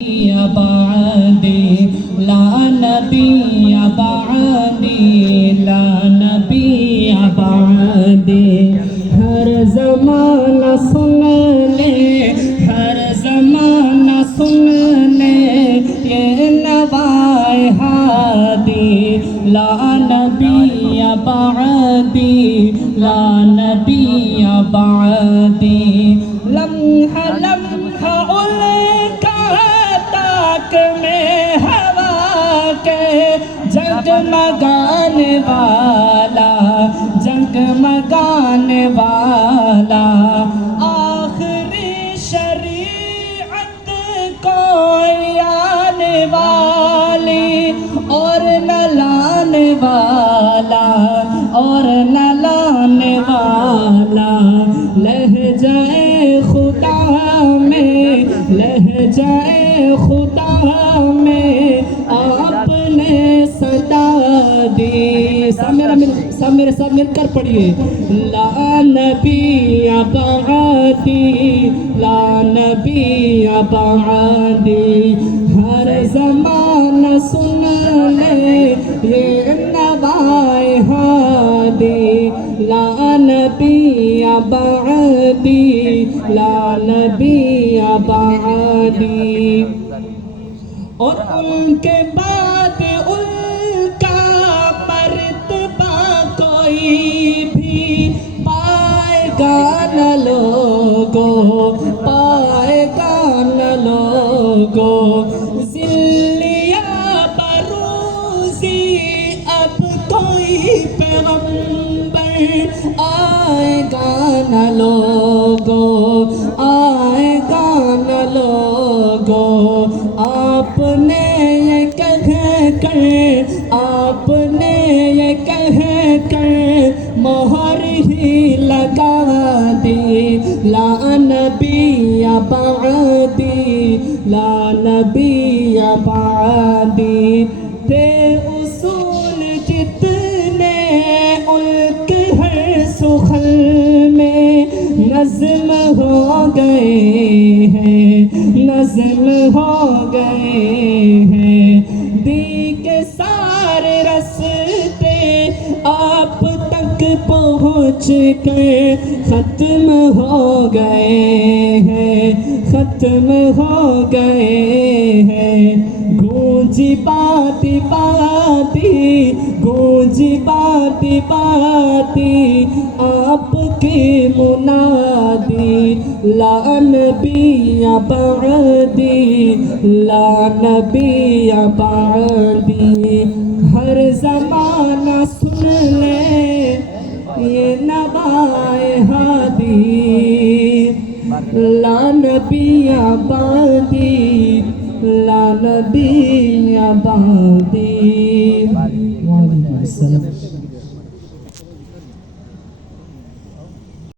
بعدي لا نبي بعدي لا نبي بعدي ہر زمانہ سن لے ہر زمانہ سن لے یہ نوائے ہادی لا نبی بعدی لا نبی بعدی لمحہ لمحہ میں ہوا کے جگمگانے والا جگمگانے والا آخری شریعت کو آنے والی اور نہ لانے والا اور نہ لانے والا لہجۂ خدا میں لہجۂ خدا میں آپ نے صدا دی سب میرے ساتھ مل کر پڑھیے لا نبی بعدی لا نبی بعدی ہر زمانہ سن لے یہ نوائے ہادی لا نبی بعدی لا نبی بعدی اور ان کے بعد ان کا مرتبہ کوئی بھی پائے گا نہ لوگو پائے گا نہ لوگو ذلیا بروزی اب کوئی پیغمبر آئے گا نہ لوگو آئے گا نہ لوگو آپ نے یہ کہہ کر آپ نے یہ کہہ کر مہر ہی لگا دی لا نبی بعدی لا نبی بعدی تھے اصول جتنے ان کے ہر سخن میں نظم ہو گئے ہیں نظم ہو گئے ہیں دی کے سارے رستے آپ تک پہنچ کر ختم ہو گئے ہیں ختم ہو گئے ہیں گونجی باتی باتی گونجی باتی باتی آپ کی منادی لا نبی بعدی لا نبی بعدی ہر زمانہ سن لے یہ نوائے ہادی لا نبی بعدی لا نبی بعدی